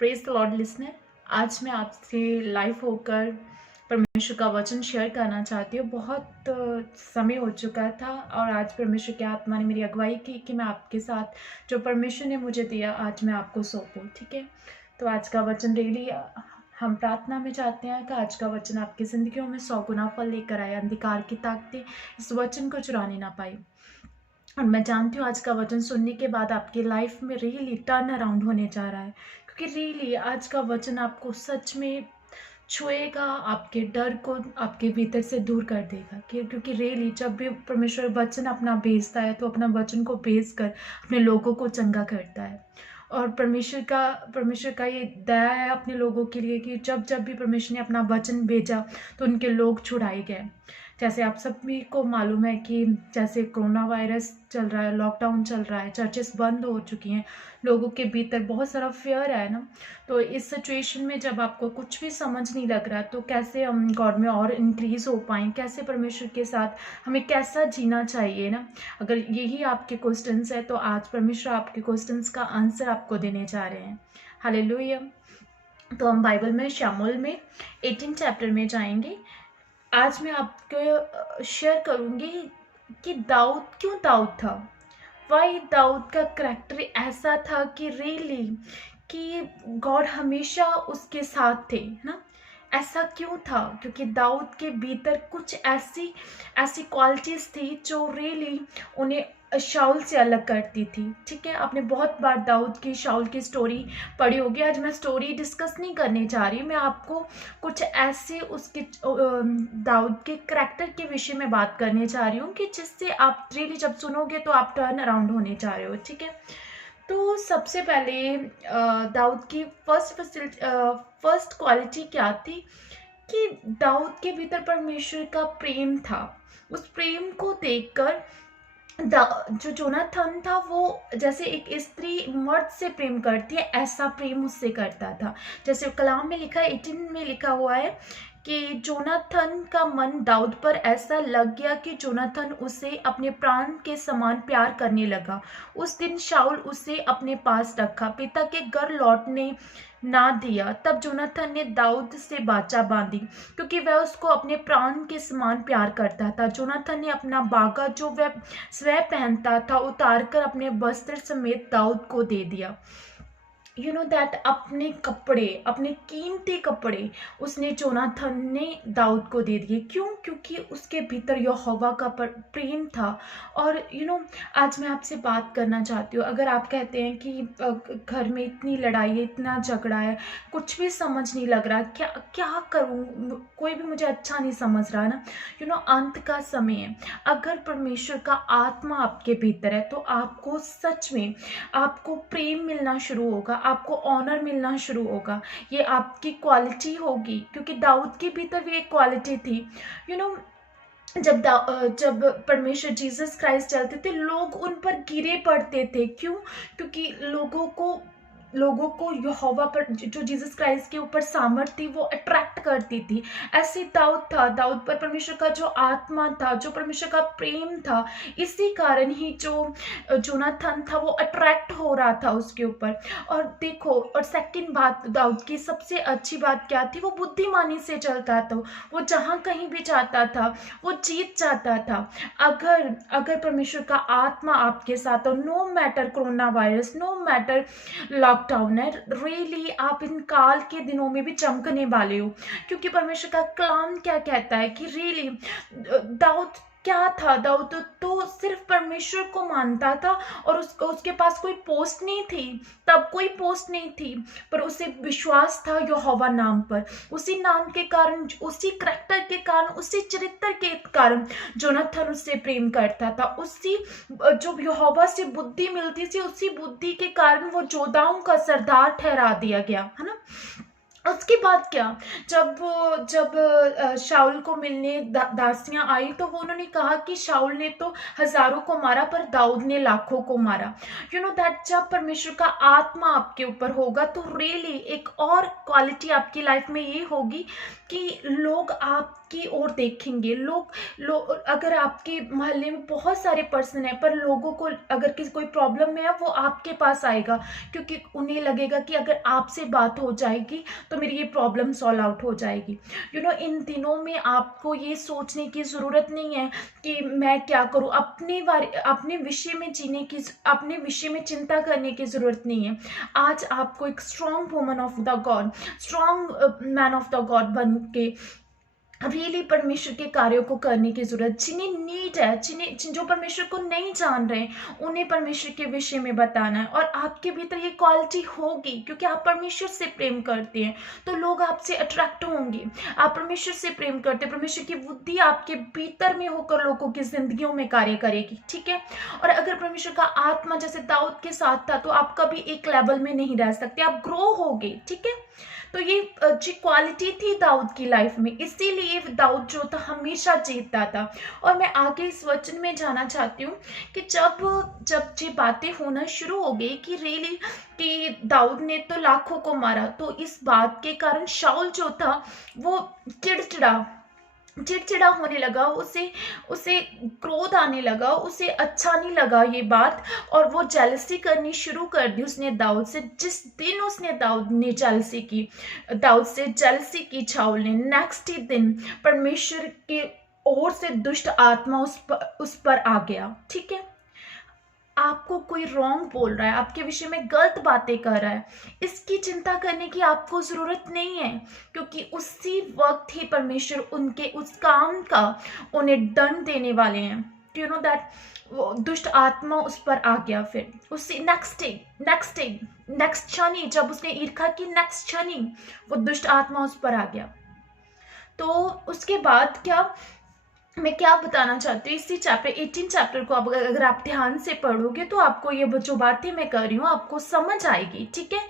Praise the Lord listener. आज मैं आपसे लाइव होकर परमेश्वर का वचन शेयर करना चाहती हूँ। बहुत समय हो चुका था और आज परमेश्वर की आत्मा ने मेरी अगुवाई की कि मैं आपके साथ जो परमेश्वर ने मुझे दिया आज मैं आपको सौंपूँ। ठीक है, तो आज का वचन डेली हम प्रार्थना में चाहते हैं कि आज का वचन आपकी ज़िंदगियों में 100 गुना फल लेकर आए। अंधकार की ताकतें इस वचन को चुराने ना पाए। और मैं जानती हूँ आज का वचन सुनने के बाद आपकी लाइफ में रियली टर्न अराउंड होने जा रहा है, क्योंकि रियली आज का वचन आपको सच में छुएगा, आपके डर को आपके भीतर से दूर कर देगा। क्योंकि रियली जब भी परमेश्वर वचन अपना भेजता है तो अपना वचन को भेज कर अपने लोगों को चंगा करता है। और परमेश्वर का ये दया है अपने लोगों के लिए कि जब जब भी परमेश्वर ने अपना वचन भेजा तो उनके लोग छुड़ाए गए। जैसे आप सभी को मालूम है कि जैसे कोरोना वायरस चल रहा है, लॉकडाउन चल रहा है, चर्चेस बंद हो चुकी हैं, लोगों के भीतर बहुत सारा फियर है ना। तो इस सिचुएशन में जब आपको कुछ भी समझ नहीं लग रहा तो कैसे हम गॉड में और इंक्रीज हो पाएँ, कैसे परमेश्वर के साथ हमें कैसा जीना चाहिए ना। अगर यही आपके क्वेश्चंस है तो आज परमेश्वर आपके क्वेश्चंस का आंसर आपको देने जा रहे हैं। हालेलुया। तो हम बाइबल में शमूएल में 18 चैप्टर में जाएंगे। आज मैं आपको शेयर करूंगी कि दाऊद क्यों दाऊद था, वाई दाऊद का करैक्टर ऐसा था कि रियली कि गॉड हमेशा उसके साथ थे ना। ऐसा क्यों था? क्योंकि दाऊद के भीतर कुछ ऐसी ऐसी क्वालिटीज़ थी जो रियली उन्हें शाऊल से अलग करती थी। ठीक है, आपने बहुत बार दाऊद की शाऊल की स्टोरी पढ़ी होगी। आज मैं स्टोरी डिस्कस नहीं करने जा रही, मैं आपको कुछ ऐसे उसके दाऊद के करैक्टर के विषय में बात करने जा रही हूँ कि जिससे आप रियली जब सुनोगे तो आप टर्न अराउंड होने जा रहे हो। ठीक है, तो सबसे पहले दाऊद की फर्स्ट क्वालिटी क्या थी कि दाऊद के भीतर परमेश्वर का प्रेम था। उस प्रेम को देखकर जो जोनाथन था वो जैसे एक स्त्री मर्द से प्रेम करती है ऐसा प्रेम उससे करता था। जैसे कलाम में लिखा है, 18 में लिखा हुआ है कि जोनाथन का मन दाऊद पर ऐसा लग गया कि जोनाथन उसे अपने प्राण के समान प्यार करने लगा। उस दिन शाऊल उसे अपने पास रखा, पिता के घर लौटने ना दिया। तब जोनाथन ने दाऊद से बाचा बांधी क्योंकि वह उसको अपने प्राण के समान प्यार करता था। जोनाथन ने अपना बागा जो वह स्वयं पहनता था उतारकर अपने वस्त्र समेत दाऊद को दे दिया। यू नो दैट अपने कपड़े, अपने कीमती कपड़े उसने जोनाथन ने दाऊद को दे दिए। क्यों? क्योंकि उसके भीतर यहोवा का प्रेम था। और आज मैं आपसे बात करना चाहती हूँ। अगर आप कहते हैं कि घर में इतनी लड़ाई है, इतना झगड़ा है, कुछ भी समझ नहीं लग रहा, क्या क्या करूँ, कोई भी मुझे अच्छा नहीं समझ रहा ना। अंत का समय है। अगर परमेश्वर का आत्मा आपके भीतर है तो आपको सच में आपको प्रेम मिलना शुरू होगा, आपको ऑनर मिलना शुरू होगा। ये आपकी क्वालिटी होगी, क्योंकि दाऊद के भीतर भी एक क्वालिटी थी। जब परमेश्वर जीसस क्राइस्ट चलते थे लोग उन पर गिरे पड़ते थे। क्यों? क्योंकि लोगों को यहोवा पर जो जीसस क्राइस्ट के ऊपर सामर्थ थी वो अट्रैक्ट करती थी। ऐसे दाऊद था, दाऊद पर परमेश्वर का जो आत्मा था, जो परमेश्वर का प्रेम था, इसी कारण ही जो जोनाथन था वो अट्रैक्ट हो रहा था उसके ऊपर। और देखो, और सेकंड बात दाऊद की सबसे अच्छी बात क्या थी, वो बुद्धिमानी से चलता था। वो जहाँ कहीं भी जाता था वो जीत जाता था। अगर परमेश्वर का आत्मा आपके साथ हो, no matter corona virus, no matter lockdown है, रियली आप इन काल के दिनों में भी चमकने वाले हो। क्योंकि परमेश्वर का कलाम क्या कहता है कि रियली दाऊद क्या था, दाऊद तो सिर्फ परमेश्वर को मानता था और उसके पास कोई पोस्ट नहीं थी, तब कोई पोस्ट नहीं थी, पर उसे विश्वास था यहोवा नाम पर। उसी नाम के कारण, उसी करैक्टर के कारण, उसी चरित्र के कारण जोनाथन उससे प्रेम करता था। उसी जो यहोवा से बुद्धि मिलती थी, उसी बुद्धि के कारण वो जोधाओं का सरदार ठहरा दिया गया, है ना। उसके बाद क्या, जब जब शाऊल को मिलने दासियां आई, तो वो उन्होंने कहा कि शाऊल ने तो हजारों को मारा पर दाऊद ने लाखों को मारा। यू नो दैट जब परमेश्वर का आत्मा आपके ऊपर होगा तो रियली एक और क्वालिटी आपकी लाइफ में ये होगी कि लोग आपकी ओर देखेंगे। लोग अगर आपके मोहल्ले में बहुत सारे पर्सन है, पर लोगों को अगर किसी कोई प्रॉब्लम में है, वो आपके पास आएगा, क्योंकि उन्हें लगेगा कि अगर आपसे बात हो जाएगी तो मेरी ये प्रॉब्लम सॉल्व आउट हो जाएगी। यू नो इन दिनों में आपको ये सोचने की ज़रूरत नहीं है कि मैं क्या करूँ, अपने विषय में जीने की, अपने विषय में चिंता करने की ज़रूरत नहीं है। आज आपको एक strong woman of the God, strong man of the God बन के रियली परमेश्वर के कार्यों को करने की जरूरत, जिन्हें नीड है, जो परमेश्वर को नहीं जान रहे, उन्हें परमेश्वर के विषय में बताना है। और आपके भीतर ये क्वालिटी होगी क्योंकि आप परमेश्वर से प्रेम करते हैं, तो लोग आपसे अट्रैक्ट होंगे। आप परमेश्वर से प्रेम करते हैं, परमेश्वर की बुद्धि आपके भीतर में होकर लोगों की जिंदगियों में कार्य करेगी, ठीक है। और अगर परमेश्वर का आत्मा जैसे दाऊद के साथ था, तो आप कभी एक लेवल में नहीं रह सकते, आप ग्रो होगे, ठीक है। तो ये जी क्वालिटी थी दाऊद की लाइफ में, इसीलिए दाऊद जो था हमेशा जीतता था। और मैं आगे इस वचन में जाना चाहती हूँ कि जब जब ये बातें होना शुरू हो गई कि रियली कि दाऊद ने तो लाखों को मारा, तो इस बात के कारण शाऊल जो था वो चिड़चिड़ा होने लगा, उसे उसे क्रोध आने लगा, उसे अच्छा नहीं लगा ये बात, और वो जेलसी करनी शुरू कर दी उसने दाऊद से। जिस दिन उसने दाऊद से जेलसी की शाऊल ने, नेक्स्ट ही दिन परमेश्वर के ओर से दुष्ट आत्मा उस पर आ गया, ठीक है। आपको कोई रॉन्ग बोल रहा है, आपके विषय में गलत बातें कर रहा है, इसकी चिंता करने की आपको जरूरत नहीं है, क्योंकि उसी वक्त ही परमेश्वर उनके उस काम का उन्हें दंड देने वाले हैं। यू नो दैट वो दुष्ट आत्मा उस पर आ गया। फिर उसी नेक्स्ट क्षण ही, जब उसने ईर्खा की, नेक्स्ट क्षण ही वो दुष्ट आत्मा उस पर आ गया। तो उसके बाद क्या, मैं क्या बताना चाहती हूँ, इसी चैप्टर 18 चैप्टर को अगर आप ध्यान से पढ़ोगे तो आपको ये जो बातें मैं कर रही हूँ आपको समझ आएगी, ठीक है।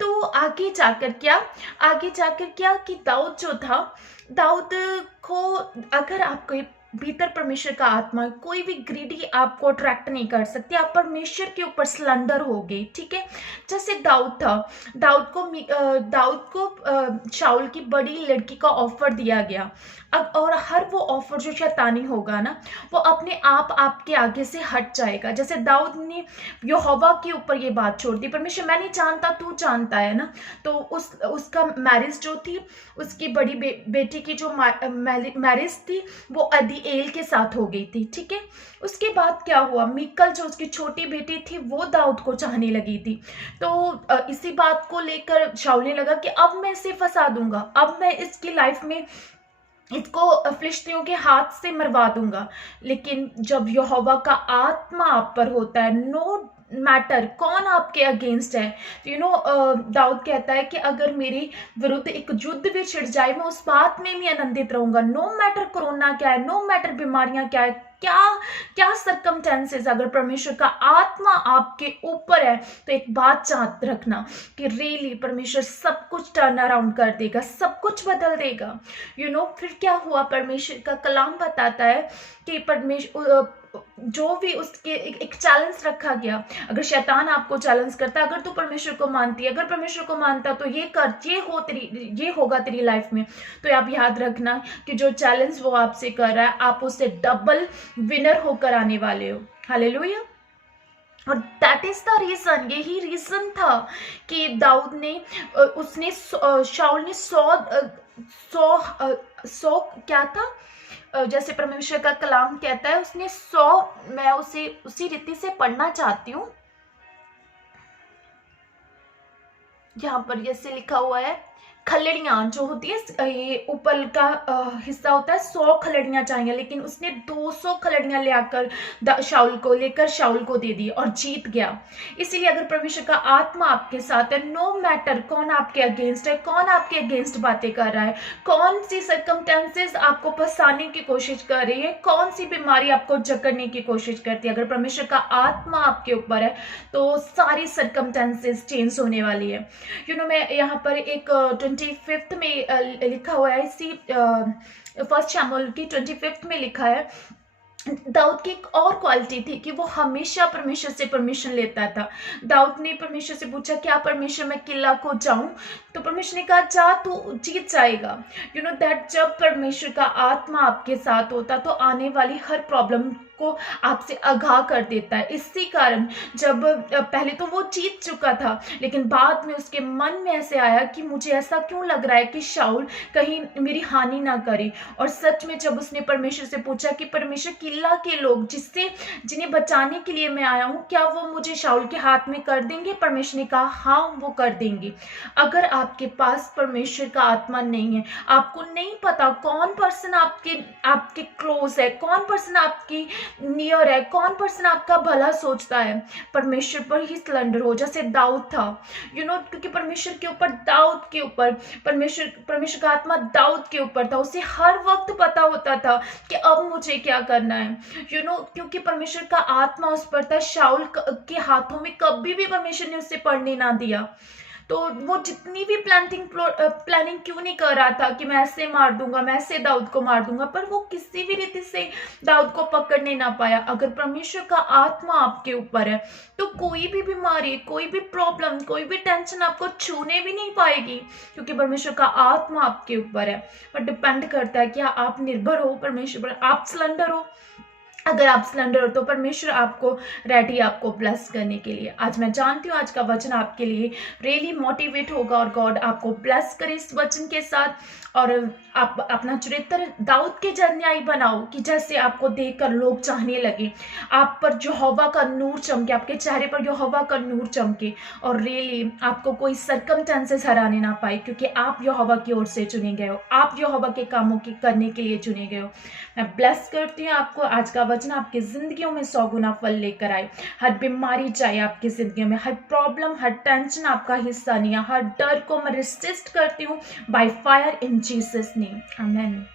तो आगे जाकर क्या कि दाऊद जो था, दाऊद को, अगर आपको भीतर परमेश्वर का आत्मा, कोई भी ग्रीडी आपको अट्रैक्ट नहीं कर सकती, आप परमेश्वर के ऊपर सिलेंडर हो गए, ठीक है। जैसे दाऊद था, दाऊद को शाऊल की बड़ी लड़की का ऑफर दिया गया। अब और हर वो ऑफर जो शैतानी होगा ना, वो अपने आप आपके आगे से हट जाएगा। जैसे दाऊद ने यहोवा के ऊपर ये बात छोड़ दी, परमेश्वर मैं नहीं जानता, तू जानता है ना। तो उसका मैरिज जो थी, उसकी बड़ी बेटी की जो मैरिज थी, वो अदीएल के साथ हो गई थी, ठीक है। उसके बाद क्या हुआ, मीकल जो उसकी छोटी बेटी थी, वो दाऊद को चाहने लगी थी। तो इसी बात को लेकर शाऊल ने लगा कि अब मैं इसे फंसा दूंगा, अब मैं इसकी लाइफ में इसको फिलिस्तीनियों के हाथ से मरवा दूंगा। लेकिन जब यहोवा का आत्मा आप पर होता है, नो मैटर कौन आपके अगेंस्ट है, यू नो दाऊद कहता है कि अगर मेरे विरुद्ध एक युद्ध भी छिड़ जाए, मैं उस बात में भी आनंदित रहूंगा। नो मैटर कोरोना क्या है, नो मैटर बीमारियां क्या है, क्या क्या सरकमस्टेंसेस, अगर परमेश्वर का आत्मा आपके ऊपर है, तो एक बात याद रखना कि रियली परमेश्वर सब कुछ टर्न अराउंड कर देगा, सब कुछ बदल देगा। यू नो फिर क्या हुआ, परमेश्वर का कलाम बताता है कि परमेश्वर जो भी उसके एक चैलेंज रखा गया, अगर शैतान आपको चैलेंज करता है, अगर तू परमेश्वर को मानती है, अगर परमेश्वर को मानता तो ये कर, ये होगा तेरी लाइफ में, तो आप याद रखना कि जो चैलेंज वो आपसे कर रहा है, आप उससे डबल विनर होकर आने वाले हो। हालेलुया। और दैट इज द रीजन, यही रीजन था कि दाऊद ने शाऊल ने सौ क्या था, जैसे परमेश्वर का कलाम कहता है, उसने 100, मैं उसे उसी रीति से पढ़ना चाहती हूँ। यहाँ पर जैसे लिखा हुआ है, खलड़ियां जो होती है, ये ऊपर का हिस्सा होता है, 100 खलड़ियां चाहिए, लेकिन उसने 200 खलड़ियां लेकर शाऊल को दे दी और जीत गया। इसीलिए अगर परमेश्वर का आत्मा आपके साथ है, नो मैटर कौन आपके अगेंस्ट है, कौन आपके अगेंस्ट बातें कर रहा है, कौन सी सरकमस्टेंसेस आपको फंसाने की कोशिश कर रही है, कौन सी बीमारी आपको जकड़ने की कोशिश करती है, अगर परमेश्वर का आत्मा आपके ऊपर है तो सारी सरकमस्टेंसेस चेंज होने वाली है। यू नो मैं यहाँ पर एक 25 में लिखा हुआ है, इसी 1 शमूएल की 25 में लिखा है। दाऊद की एक और क्वालिटी थी कि वो हमेशा परमेश्वर से परमिशन लेता था। दाऊद ने परमेश्वर से पूछा, क्या परमेश्वर मैं किला को जाऊं? तो परमेश्वर ने कहा, जा, तू जीत जाएगा। यू नो दैट जब परमेश्वर का आत्मा आपके साथ होता तो आने वाली हर प्रॉब्लम को आपसे आगाह कर देता है। इसी कारण जब पहले तो वो जीत चुका था, लेकिन बाद में उसके मन में ऐसे आया कि मुझे ऐसा क्यों लग रहा है कि शाऊल कहीं मेरी हानि ना करे। और सच में जब उसने परमेश्वर से पूछा कि परमेश्वर, किला के लोग जिन्हें बचाने के लिए मैं आया हूँ, क्या वो मुझे शाऊल के हाथ में कर देंगे? परमेश्वर ने कहा, हाँ, वो कर देंगे। अगर आपके पास परमेश्वर का आत्मा नहीं है, आपको नहीं पता कौन पर्सन आपके क्लोज है, कौन पर्सन आपकी नियर है, कौन पर्सन आपका भला सोचता है, परमेश्वर पर ही सरेंडर हो, जैसे दाऊद था। क्योंकि परमेश्वर के ऊपर, दाऊद के ऊपर परमेश्वर का आत्मा दाऊद के ऊपर था। उसे हर वक्त पता होता था कि अब मुझे क्या करना है। क्योंकि परमेश्वर का आत्मा उस पर था। शाऊल के हाथों में कभी भी परमेश्वर ने उसे पड़ने ना दिया। तो वो जितनी भी प्लानिंग क्यों नहीं कर रहा था कि मैं ऐसे मार दूंगा, मैं ऐसे दाऊद को मार दूंगा, पर वो किसी भी रीति से दाऊद को पकड़ने ना पाया। अगर परमेश्वर का आत्मा आपके ऊपर है तो कोई भी बीमारी, कोई भी प्रॉब्लम, कोई भी टेंशन आपको छूने भी नहीं पाएगी, क्योंकि परमेश्वर का आत्मा आपके ऊपर है। पर डिपेंड करता है कि आप निर्भर हो परमेश्वर पर, आप सिलेंडर हो। अगर आप सिलेंडर हो तो परमेश्वर आपको रेडी, आपको ब्लेस करने के लिए। आज मैं जानती हूँ आज का वचन आपके लिए रियली मोटिवेट होगा और गॉड आपको ब्लेस करे इस वचन के साथ। और आप अपना चरित्र दाऊद के जन्यायी बनाओ कि जैसे आपको देखकर लोग चाहने लगे, आप पर यहोवा का नूर चमके, आपके चेहरे पर यहोवा का नूर चमके, और रियली आपको कोई सर्कमस्टेंसेस हराने ना पाए, क्योंकि आप यहोवा की ओर से चुने गए हो, आप यहोवा के कामों की करने के लिए चुने गए हो। मैं ब्लेस करती हूँ आपको। आज का वचन आपकी जिंदगियों में 100 गुना फल लेकर आए। हर बीमारी जाए आपकी जिंदगी में, हर प्रॉब्लम, हर टेंशन आपका हिस्सा नहीं है, हर डर को मैं रेसिस्ट करती हूँ by fire in Jesus name, amen.